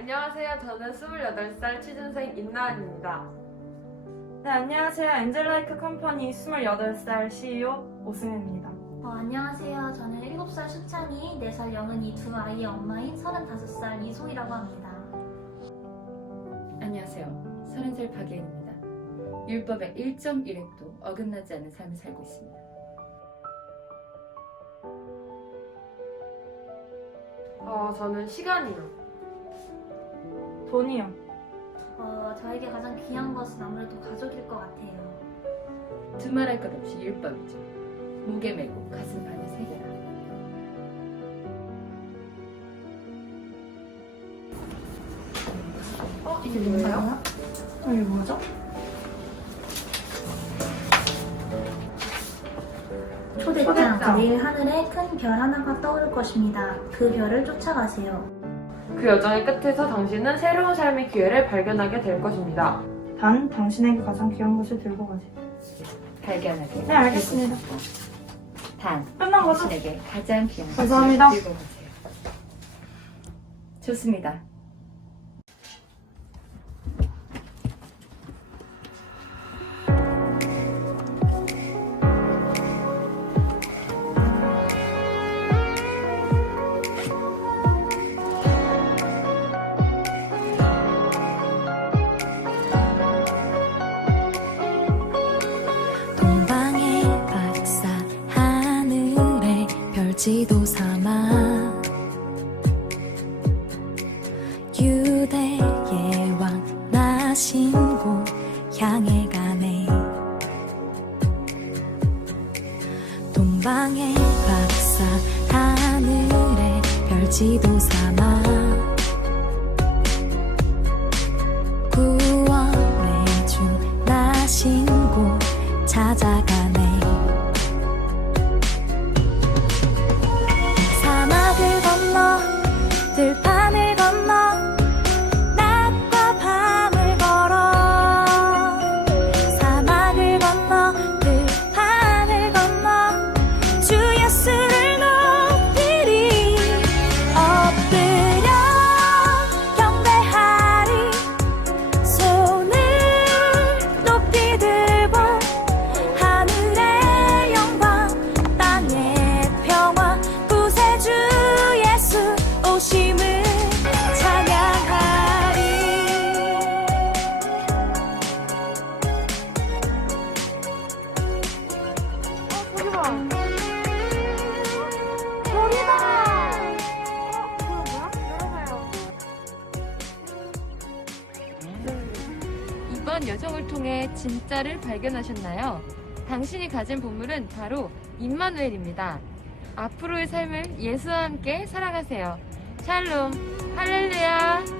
안녕하세요. 저는 28살 취준생 임나은입니다. 네, 안녕하세요. 엔젤라이크 컴퍼니 28살 CEO 오승현입니다. 어, 안녕하세요. 저는 7살 수창이, 4살 영은이 두 아이의 엄마인 35살 이소희라고 합니다. 안녕하세요. 30살 박예은입니다. 율법의 1.1획도 어긋나지 않은 삶을 살고 있습니다. 어, 저는 시간이요. 돈이요. 어, 저에게 가장 귀한 것은 아무래도 가족일 것 같아요. 두말할 것 없이 율법이죠. 목에 메고 가슴 반에 새겨라. 어, 이게 뭔가요? 어, 이게 뭐죠? 초대장. 초대장. 내일 하늘에 큰 별 하나가 떠오를 것입니다. 그 별을 쫓아가세요. 그 여정의 끝에서 당신은 새로운 삶의 기회를 발견하게 될 것입니다. 단, 당신에게 가장 귀한 것을 들고 가세요. 발견하게. 네, 알겠습니다. 단, 끝난 거죠? 당신에게 가장 귀한 감사합니다. 것을 들고 가세요. 좋습니다. 동방의 박사 하늘에 별지도 삼아 유대의 왕 나신 곳 향해 가네. 동방의 박사 하늘에 별지도 삼아 구원의 주 나신 곳찾 이번 여정을 통해 진짜를 발견하셨나요? 당신이 가진 보물은 바로 임마누엘입니다. 앞으로의 삶을 예수와 함께 살아가세요. 샬롬, 할렐루야!